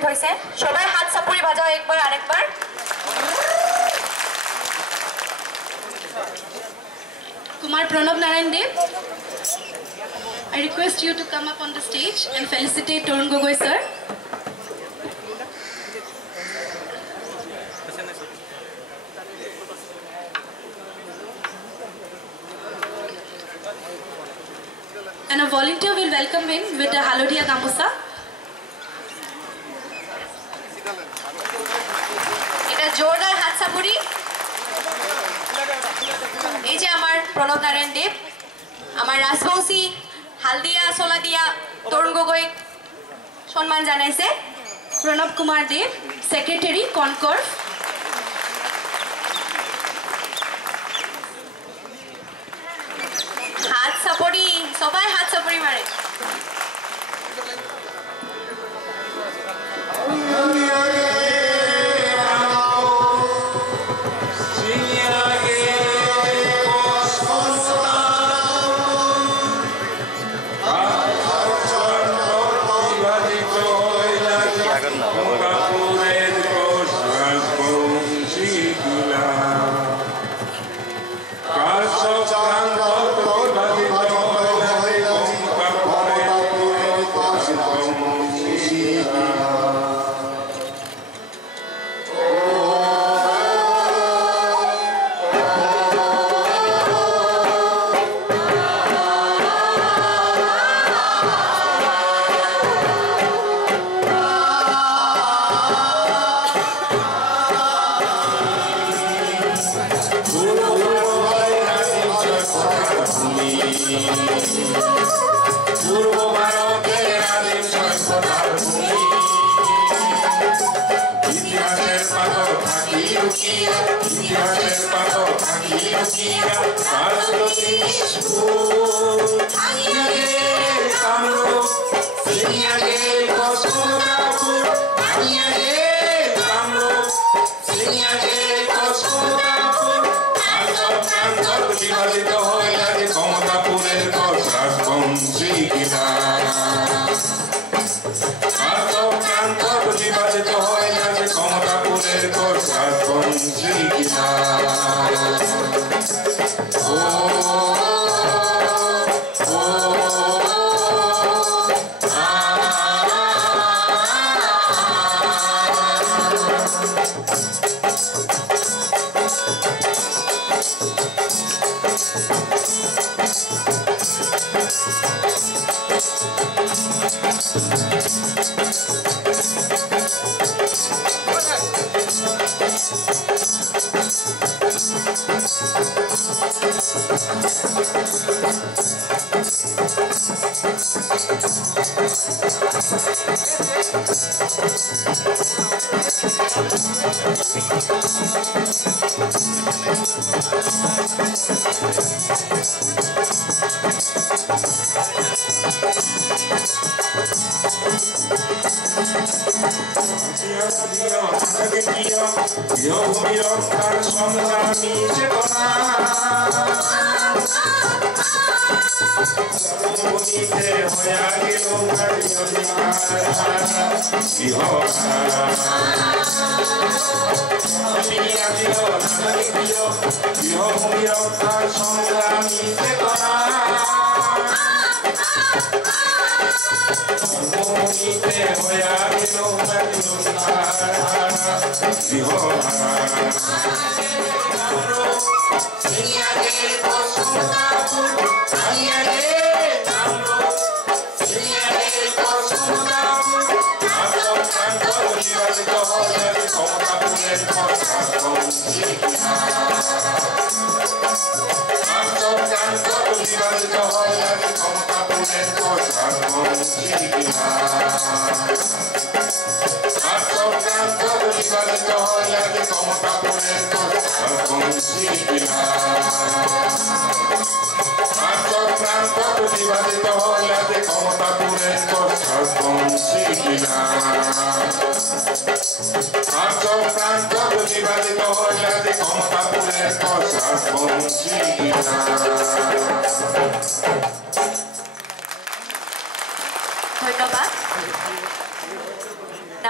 উপস্থিত হয়েছে সবাই হাত চাপুরি বাজাও একবার আরেকবার Kumar Pranav Narayan Dev, I request you to come up on the stage and felicitate Torun Gogoi sir. And a volunteer will welcome him with a Halodia Gamusa. এটা জোরদার হাত চাপুরি এই যে আমার প্রণব নারায়ণ দেব আমার রাজবংশী হালদিয়া সোলাদিয়া তরুণ গগৈ সম্মান জানাইছে Pranav Kumar Dev, Secretary, Concord. হাত চাপৰি সবাই হাত চাপৰি মাৰে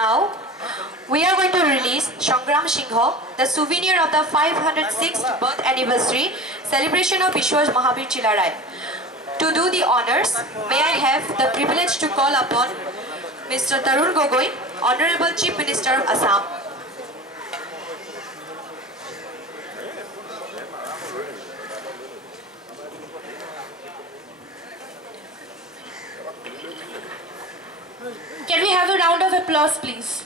Now, we are going to release Sangram Singho, the souvenir of the 506th birth anniversary celebration of Vishwas Mahavir Chilarai. To do the honors, may I have the privilege to call upon Mr. Tarun Gogoi, Honorable Chief Minister of Assam. Can we have a round of applause, please?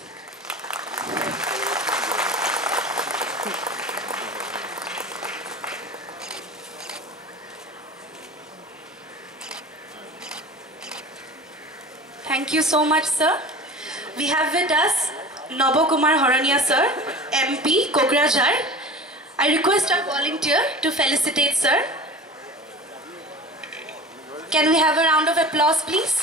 Thank you so much, sir. We have with us Nobo Kumar Horania, sir, MP, Kokrajhar. I request our volunteer to felicitate, sir. Can we have a round of applause, please?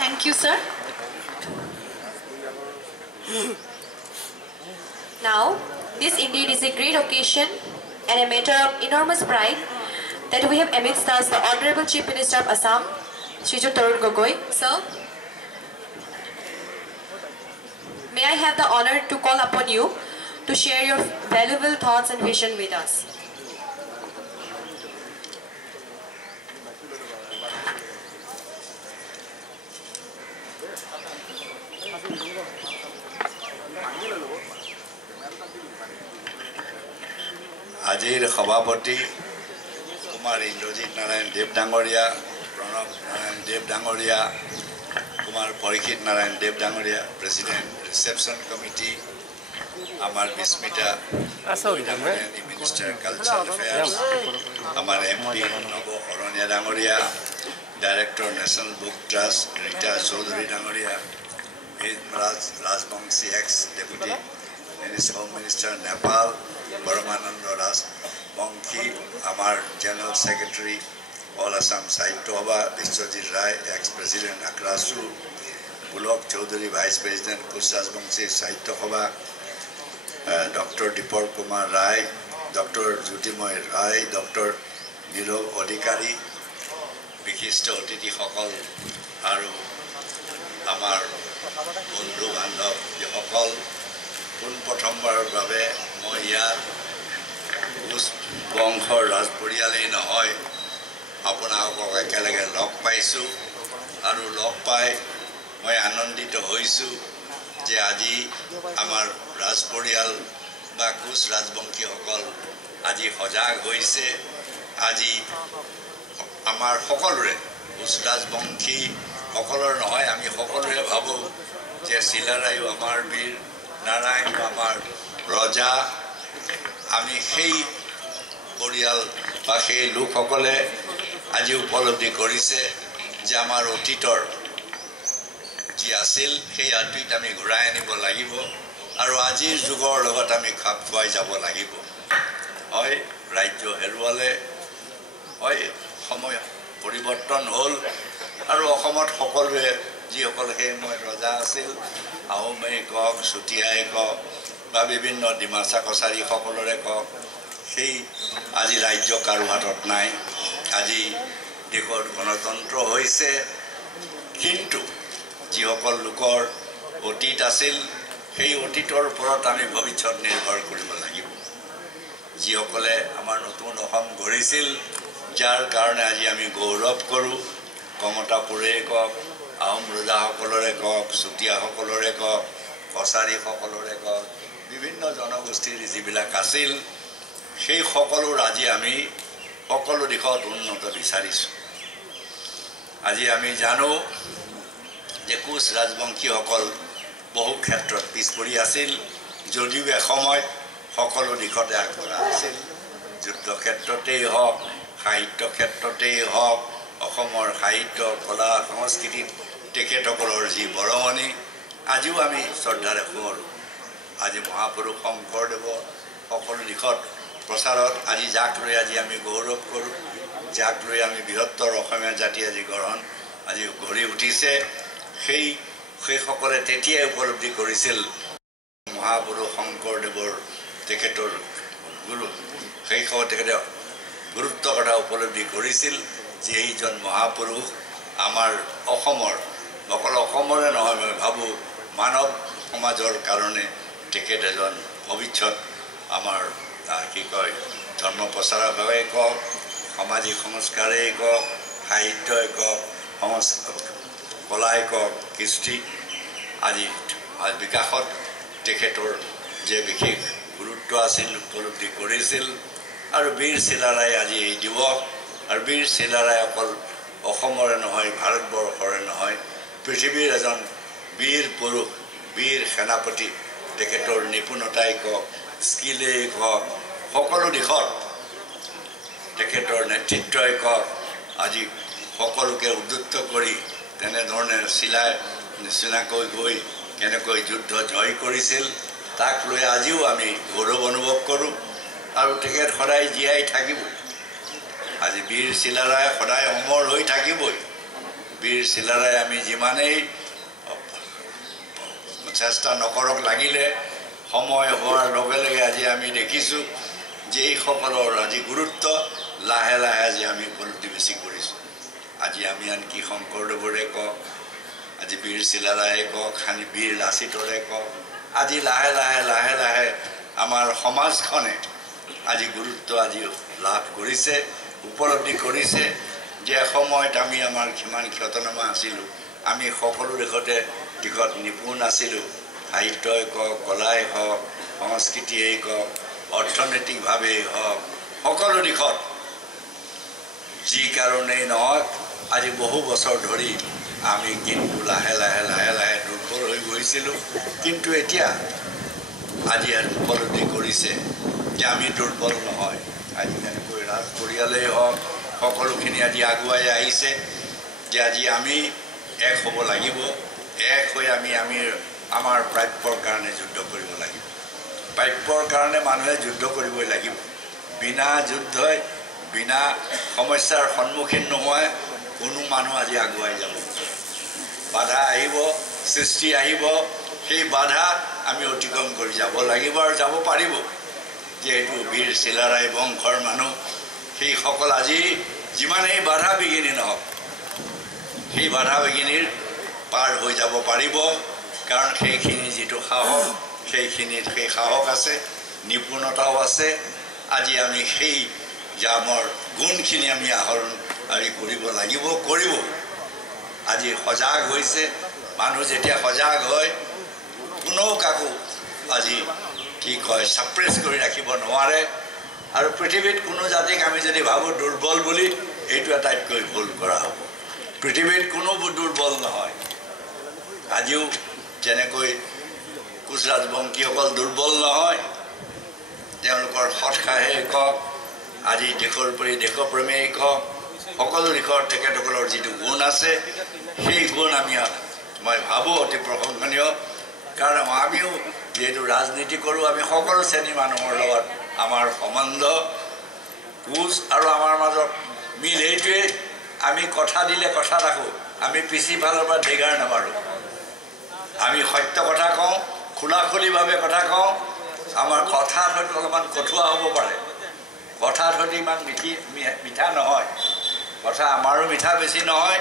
Thank you, sir. Now, this indeed is a great occasion and a matter of enormous pride that we have amidst us the Honorable Chief Minister of Assam, Shri Tarun Gogoi. Sir, may I have the honor to call upon you to share your valuable thoughts and vision with us. আজিৰ সভাপতি কুমাৰ ইন্দ্ৰজিৎ নাৰায়ণ দেৱ ডাঙৰীয়া, প্ৰণৱ নাৰায়ণ দেৱ ডাঙৰীয়া, কুমাৰ পৰীক্ষিত নাৰায়ণ দেৱ ডাঙৰীয়া, president reception committee, আমাৰ Bismita minister cultural affairs, আমাৰ MP Nab Saraniya ডাঙৰীয়া, director national book trust Rita Chaudhury ডাঙৰীয়া, Rajbongshi ex deputy home minister Nepal Paramananda Rajbongshi, আমাৰ general secretary all Assam Sahitya Sabha Biswajit Roy, ex president Akrasu, Pulak Chaudhury vice president Koch Rajbongshi Sahitya Sabha, doctor Dipak Kumar Roy, doctor Jyotimoy Roy, doctor Nirab Adhikari, বিশিষ্ট অতিথিসকল আৰু আমাৰ বন্ধু বান্ধৱ যিসকল পোনপ্ৰথমবাৰৰ বাবে মই ইয়াৰ কোচ বংশৰ ৰাজ পৰিয়ালেই নহয়, আপোনালোকক একেলগে লগ পাইছোঁ আৰু লগ পাই মই আনন্দিত হৈছোঁ যে আজি আমাৰ ৰাজ পৰিয়াল বা কোচ ৰাজবংশীসকল আজি সজাগ হৈছে। আজি আমাৰ সকলোৰে কোচ ৰাজবংশী সকলৰ নহয়, আমি সকলোৱে ভাবোঁ যে চিলাৰায়ো আমাৰ বীৰ, নাৰায়ণ আমাৰ ৰজা। আমি সেই পৰিয়াল বা সেই লোকসকলে আজি উপলব্ধি কৰিছে যে আমাৰ অতীতৰ যি আছিল সেই অতীত আমি ঘূৰাই আনিব লাগিব আৰু আজিৰ যুগৰ লগত আমি খাপ খুৱাই যাব লাগিব। হয়, ৰাজ্য হেৰুৱালে, হয়, সময় পৰিৱৰ্তন হ'ল আৰু অসমত সকলোৱে যিসকল সেই সময়ত ৰজা আছিল, আহোমেই কওক, চুতীয়াই কওক বা বিভিন্ন ডিমাচা কছাৰীসকলৰে কওক, সেই আজি ৰাজ্য কাৰো হাতত নাই। আজি দেশত গণতন্ত্ৰ হৈছে, কিন্তু যিসকল লোকৰ অতীত আছিল সেই অতীতৰ ওপৰত আমি ভৱিষ্যত নিৰ্ভৰ কৰিব লাগিব। যিসকলে আমাৰ নতুন অসম গঢ়িছিল, যাৰ কাৰণে আজি আমি গৌৰৱ কৰোঁ, কমতাপুৰেই কওক, আহোম ৰজাসকলৰে কওক, চুতীয়াসকলৰে কওক, কছাৰীসকলৰে কওক, বিভিন্ন জনগোষ্ঠীৰ যিবিলাক আছিল সেই সকলোৰ আজি আমি সকলো দিশত উন্নত বিচাৰিছোঁ। আজি আমি জানো যে কোচ ৰাজবংশীসকল বহু ক্ষেত্ৰত পিছ পৰি আছিল, যদিও এসময়ত সকলো দিশতে আগবঢ়া আছিল। যুদ্ধ ক্ষেত্ৰতেই হওক, সাহিত্য ক্ষেত্ৰতেই হওক, অসমৰ সাহিত্য কলা সংস্কৃতিত তেখেতসকলৰ যি বৰঙণি আজিও আমি শ্ৰদ্ধাৰে সোঁৱৰোঁ। আজি মহাপুৰুষ শংকৰদেৱৰ সকলো দিশত প্ৰচাৰত আজি যাক লৈ আজি আমি গৌৰৱ কৰোঁ, যাক লৈ আমি বৃহত্তৰ অসমীয়া জাতি আজি আজি গঢ়ি উঠিছে, সেইসকলে তেতিয়াই উপলব্ধি কৰিছিল মহাপুৰুষ শংকৰদেৱৰ তেখেতৰ গুৰু সেই সময়ত তেখেতে গুৰুত্ব কথা উপলব্ধি কৰিছিল যে এইজন মহাপুৰুষ আমাৰ অসমৰ অকল অসমৰে নহয় মই ভাবোঁ মানৱ সমাজৰ কাৰণে তেখেত এজন ভৱিষ্যত আমাৰ কি কয় ধৰ্ম প্ৰচাৰকেই কওক সামাজিক সংস্কাৰেই কওক সাহিত্যই কওক কলাই কওক কৃষ্টি আজি বিকাশত তেখেতৰ যে বিশেষ গুৰুত্ব আছিল উপলব্ধি কৰিছিল আৰু বীৰ চিলাৰায় আজি এই দিৱস আৰু বীৰ চিলাৰায় অকল অসমৰে নহয় ভাৰতবৰ্ষৰে নহয় পৃথিৱীৰ এজন বীৰ পুৰুষ বীৰ সেনাপতি তেখেতৰ নিপুণতাই কওক স্কিলেই কওক সকলো দিশত তেখেতৰ নেতৃত্বই কওক আজি সকলোকে উদ্যুক্ত কৰি তেনেধৰণে চিলাই নিচিনাকৈ গৈ কেনেকৈ যুদ্ধ জয় কৰিছিল তাক লৈ আজিও আমি গৌৰৱ অনুভৱ কৰোঁ আৰু তেখেত সদায় জীয়াই থাকিবই আজি বীৰ চিলাৰায় সদায় অমৰ হৈ থাকিবই বীৰ চিলাৰায় আমি যিমানেই চেষ্টা নকৰক লাগিলে সময় হোৱাৰ লগে লগে আজি আমি দেখিছোঁ যে এইসকলৰ আজি গুৰুত্ব লাহে লাহে আজি আমি উপলব্ধি বেছি কৰিছোঁ আজি আমি আনকি শংকৰদেৱৰে কওক আজি বীৰ চিলাৰায়ে কওক খানি বীৰ লাচিতৰে কওক আজি লাহে লাহে লাহে লাহে আমাৰ সমাজখনে আজি গুৰুত্ব আজি লাভ কৰিছে উপলব্ধি কৰিছে যে সময়ত আমি আমাৰ কিমান খ্যাতনামা আছিলোঁ আমি সকলো দিশত নিপুণ আছিলোঁ সাহিত্যই কওক কলাই হওক সংস্কৃতিয়েই কওক অৰ্থনৈতিকভাৱেই হওক সকলো দিশত যি কাৰণেই নহওক আজি বহু বছৰ ধৰি আমি কিন্তু লাহে লাহে লাহে লাহে দুৰ্বল হৈ গৈছিলোঁ কিন্তু এতিয়া আজি উপলব্ধি কৰিছে যে আমি দুৰ্বল নহয় আজি যেনেকৈ ৰাজ পৰিয়ালেই হওক সকলোখিনি আজি আগুৱাই আহিছে যে আজি আমি এক হ'ব লাগিব এক হৈ আমি আমাৰ প্ৰাপ্যৰ কাৰণে যুদ্ধ কৰিব লাগিব প্ৰাপ্যৰ কাৰণে মানুহে যুদ্ধ কৰিবই লাগিব বিনা যুদ্ধই বিনা সমস্যাৰ সন্মুখীন নোহোৱাই কোনো মানুহ আজি আগুৱাই যাব বাধা আহিব সৃষ্টি আহিব সেই বাধা আমি অতিক্ৰম কৰি যাব লাগিব আৰু যাব পাৰিব যিহেতু বীৰ চিলাৰায় বংশৰ মানুহ সেইসকল আজি যিমানেই বাধা বিঘিনি নহওক সেই বাধা বিঘিনিৰ পাৰ হৈ যাব পাৰিব কাৰণ সেইখিনি যিটো সাহস সেইখিনিত সেই সাহস আছে নিপুণতাও আছে আজি আমি সেই আমাৰ গুণখিনি আমি আহৰণ কৰিব লাগিব কৰিব আজি সজাগ হৈছে মানুহ যেতিয়া সজাগ হয় কোনো কাকো আজি কি কয় ছাপ্ৰেছ কৰি ৰাখিব নোৱাৰে আৰু পৃথিৱীত কোনো জাতিক আমি যদি ভাবোঁ দুৰ্বল বুলি এইটো আটাইতকৈ ভুল কৰা হ'ব পৃথিৱীত কোনো দুৰ্বল নহয় আজিও যেনেকৈ কোচ ৰাজবংশীসকল দুৰ্বল নহয় তেওঁলোকৰ সৎসাহেই কওক আজি দেশৰ প্ৰতি দেশপ্ৰেমেই কওক সকলো দিশৰ তেখেতসকলৰ যিটো গুণ আছে সেই গুণ মই ভাবোঁ অতি প্ৰশংসনীয় কাৰণ আমিও যিহেতু ৰাজনীতি কৰোঁ আমি সকলো শ্ৰেণীৰ মানুহৰ লগত আমাৰ সম্বন্ধ কোচ আৰু আমাৰ মাজত মিল এইটোৱে আমি কথা দিলে কথা ৰাখোঁ আমি পিছি ফালৰ পৰা ডেগাৰ নামাৰোঁ আমি সত্য কথা কওঁ খোলাখুলিভাৱে কথা কওঁ আমাৰ কথাত হয়তো অলপমান কঠুৱা হ'ব পাৰে কথাত হয়তো ইমান মিঠা নহয় কথা আমাৰো মিঠা বেছি নহয়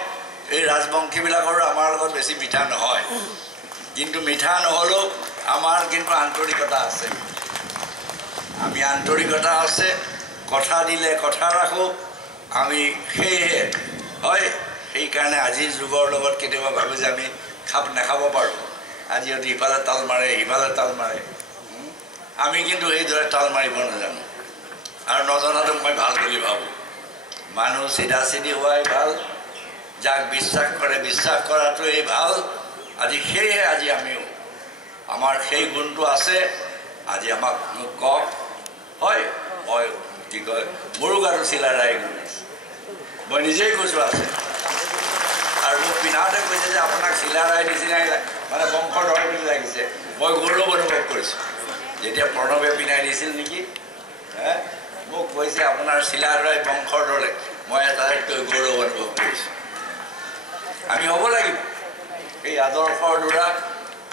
এই ৰাজবংশীবিলাকৰো আমাৰ লগত বেছি মিঠা নহয় কিন্তু মিঠা নহ'লেও আমাৰ কিন্তু আন্তৰিকতা আছে আমি আন্তৰিকতা আছে কথা দিলে কথা ৰাখোঁ আমি সেয়েহে হয় সেইকাৰণে আজিৰ যুগৰ লগত কেতিয়াবা ভাবোঁ যে আমি খাপ নাখাব পাৰোঁ আজি যদি ইফালে তাল মাৰে সিফালে তাল মাৰে আমি কিন্তু এইদৰে তাল মাৰিব নাজানো আৰু নজনাটো মই ভাল বুলি ভাবোঁ মানুহ চিধা চিধি হোৱাই ভাল যাক বিশ্বাস কৰে বিশ্বাস কৰাটোৱেই ভাল আজি সেয়েহে আজি আমিও আমাৰ সেই গুণটো আছে আজি আমাক মোক কওক হয় মই কি কয় মোৰো গাটো চিলাৰায় গুণ আছে মই নিজেই কৈছোঁ আছে আৰু মোক পিন্ধাওঁতে কৈছে যে আপোনাক চিলাৰায় নিচিনাই মানে বংশধৰ বুলি লাগিছে মই গৌৰৱ অনুভৱ কৰিছোঁ যেতিয়া প্ৰণৱে পিন্ধাই দিছিল নেকি মোক কৈছে আপোনাৰ চিলাৰায় বংশৰ দৰে মই আটাইতকৈ গৌৰৱ অনুভৱ কৰিছোঁ আমি হ'ব লাগিব এই আদৰ্শৰ দ্বাৰা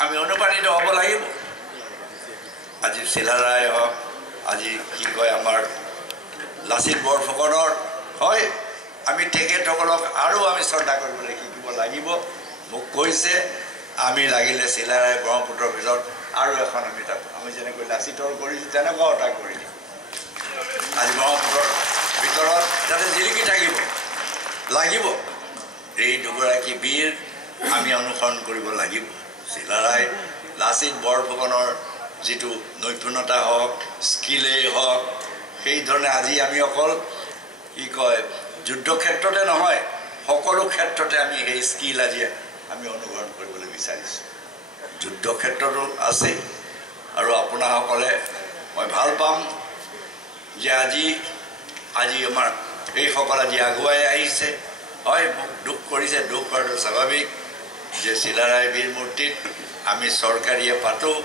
আমি অনুপ্ৰাণিত হ'ব লাগিব আজি চিলাৰায় হওক আজি কি কয় আমাৰ লাচিত বৰফুকনৰ হয় আমি তেখেতসকলক আৰু আমি শ্ৰদ্ধা কৰিবলৈ শিকিব লাগিব মোক কৈছে আমি লাগিলে চিলাৰায় ব্ৰহ্মপুত্ৰৰ ভিতৰত আৰু এখন আমি যেনেকৈ লাচিতৰ কৰিছোঁ তেনেকুৱাও এটা কৰি দিম আজি ব্ৰহ্মপুত্ৰৰ ভিতৰত যাতে জিলিকি থাকিব লাগিব এই দুগৰাকী বীৰ আমি অনুসৰণ কৰিব লাগিব চিলাৰায় লাচিত বৰফুকনৰ যিটো নৈপুণ্যতা হওক স্কিলেই হওক সেই ধৰণে আজি আমি অকল কি কয় যুদ্ধ ক্ষেত্ৰতে নহয় সকলো ক্ষেত্ৰতে আমি সেই স্কিল আজি আমি অনুসৰণ কৰিবলৈ বিচাৰিছোঁ যুদ্ধ ক্ষেত্ৰতো আছে আৰু আপোনাসকলে মই ভাল পাম যে আজি আমাৰ এইসকল আজি আগুৱাই আহিছে হয় মোক দুখ কৰিছে দুখ কৰাটো স্বাভাৱিক যে চিলাৰায় বীৰ মূৰ্তিত আমি চৰকাৰীয়ে পাতোঁ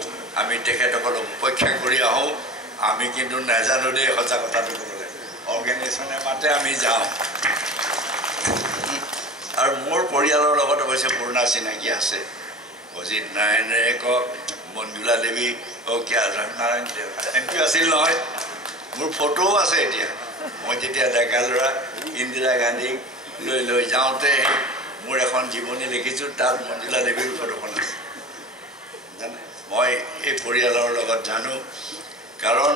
আমি তেখেতসকলক উপেক্ষা কৰি আহোঁ আমি কিন্তু নাজানো দেই সঁচা কথাটো ক'বলৈ অৰ্গেনাইজেশ্যনে মাতে আমি যাওঁ আৰু মোৰ পৰিয়ালৰ লগত অৱশ্যে পুৰণা চিনাকি আছে অজিত নাৰায়ণে কওক মঞ্জুলা দেৱী নাৰায়ণ এম পি আছিল নহয় মোৰ ফটোও আছে এতিয়া মই যেতিয়া ডেকা ল'ৰা ইন্দিৰা গান্ধীক লৈ যাওঁতে মোৰ এখন জীৱনী লিখিছোঁ তাত মঞ্জুলা দেৱীৰ ফটোখন আছে জানে মই এই পৰিয়ালৰ লগত জানো কাৰণ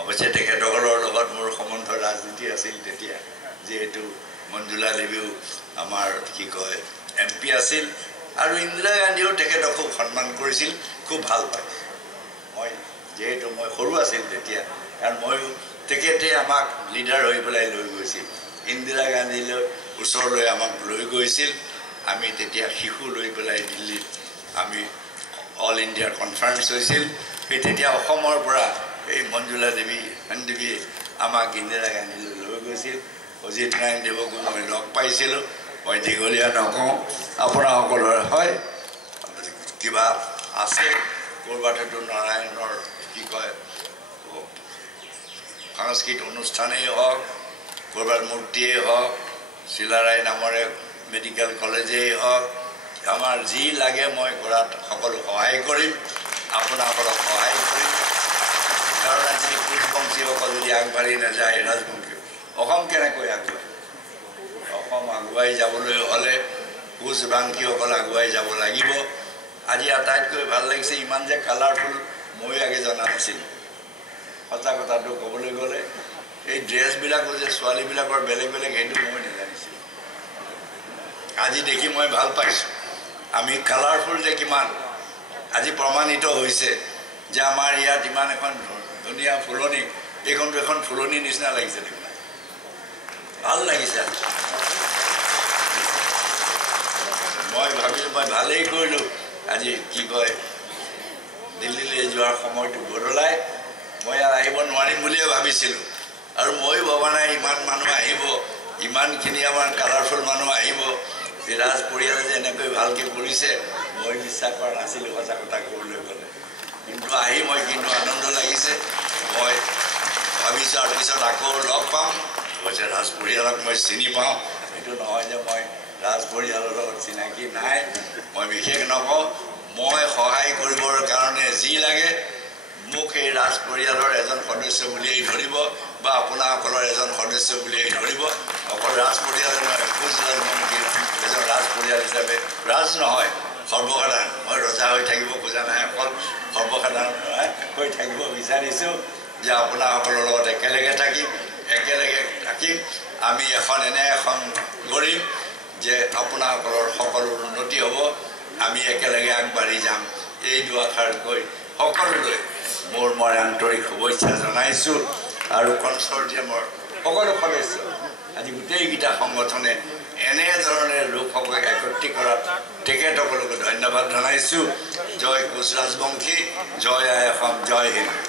অৱশ্যে তেখেতসকলৰ লগত মোৰ সম্বন্ধ ৰাজনীতি আছিল তেতিয়া যিহেতু মঞ্জুলা দেৱীও আমাৰ কি কয় এম পি আছিল আৰু ইন্দিৰা গান্ধীয়েও তেখেতক খুব সন্মান কৰিছিল খুব ভাল পাইছিল মই যিহেতু মই সৰু আছিল তেতিয়া কাৰণ ময়ো তেখেতে আমাক লিডাৰ হৈ পেলাই লৈ গৈছিল ইন্দিৰা গান্ধীলৈ ওচৰলৈ আমাক লৈ গৈছিল আমি তেতিয়া শিশু লৈ পেলাই দিল্লীত আমি অল ইণ্ডিয়াৰ কনফাৰেঞ্চ হৈছিল সেই তেতিয়া অসমৰ পৰা এই মঞ্জুলা দেৱীয়ে আমাক ইন্দিৰা গান্ধীলৈ লৈ গৈছিল অজিত নাৰায়ণ দেৱকো মই লগ পাইছিলোঁ মই দীঘলীয়া নকওঁ আপোনাসকলৰ হয় কিবা আছে ক'ৰবাতো নাৰায়ণৰ কি কয় সাংস্কৃতিক অনুষ্ঠানেই হওক ক'ৰবাত মূৰ্তিয়েই হওক চিলাৰায় নামৰে মেডিকেল কলেজেই হওক আমাৰ যি লাগে মই কৰাত সকলো সহায় কৰিম আপোনাসকলক সহায় কৰিম কাৰণ আজি কোচবংশীসকল যদি আগবাঢ়ি নাযায় ৰাজবংশী অসম কেনেকৈ আগুৱাই অসম আগুৱাই যাবলৈ হ'লে কোচবংশীসকল আগুৱাই যাব লাগিব আজি আটাইতকৈ ভাল লাগিছে ইমান যে কালাৰফুল ময়ো আগে জনা নাছিলোঁ সঁচা কথাটো ক'বলৈ গ'লে এই ড্ৰেছবিলাকো যে ছোৱালীবিলাকৰ বেলেগ বেলেগ সেইটো মই নাজানিছিলোঁ আজি দেখি মই ভাল পাইছোঁ আমি কালাৰফুল যে কিমান আজি প্ৰমাণিত হৈছে যে আমাৰ ইয়াত ইমান এখন ধুনীয়া ফুলনি এইখনটো এখন ফুলনিৰ নিচিনা লাগিছে দেখোন ভাল লাগিছে মই ভাবিলোঁ মই ভালেই কৰিলোঁ আজি কি কয় দিল্লীলৈ যোৱাৰ সময়টো বদলাই মই ইয়াত আহিব নোৱাৰিম বুলিয়ে ভাবিছিলোঁ আৰু ময়ো ভবা নাই ইমান মানুহ আহিব ইমানখিনি আমাৰ কালাৰফুল মানুহ আহিব ৰাজ পৰিয়ালে যে এনেকৈ ভালকৈ কৰিছে মই বিশ্বাস কৰা নাছিলোঁ সঁচা কথা ক'বলৈ গ'লে কিন্তু আহি মই কিন্তু আনন্দ লাগিছে মই ভাবিছোঁ আৰু পিছত আকৌ লগ পাম অৱশ্যে ৰাজ পৰিয়ালক মই চিনি পাওঁ এইটো নহয় যে মই ৰাজ পৰিয়ালৰ লগত চিনাকি নাই মই বিশেষ নকওঁ মই সহায় কৰিবৰ কাৰণে যি লাগে মোক এই ৰাজ পৰিয়ালৰ এজন সদস্য বুলিয়েই ধৰিব বা আপোনাসকলৰ এজন সদস্য বুলিয়েই ধৰিব অকল ৰাজ পৰিয়ালে নহয় কোচৰাজবংশীৰ এজন ৰাজ পৰিয়াল হিচাপে ৰাজ নহয় সৰ্বসাধাৰণ মই ৰজা হৈ থাকিব খোজা নাই অকল সৰ্বসাধাৰণ হৈ থাকিব বিচাৰিছোঁ যে আপোনাসকলৰ লগত একেলগে থাকিম আমি এনে এখন কৰিম যে আপোনাসকলৰ সকলো উন্নতি হ'ব আমি একেলগে আগবাঢ়ি যাম এই দুআষাৰ কৈ সকলোলৈ মই আন্তৰিক শুভেচ্ছা জনাইছোঁ আৰু কনচৰ্টিয়ামৰ সকলো সদস্য আজি গোটেইকেইটা সংগঠনে এনেধৰণে লোকসকলক একত্ৰিত কৰাত তেখেতসকলক ধন্যবাদ জনাইছোঁ জয় কোচ ৰাজবংশী জয় আই অসম জয় হিন্দ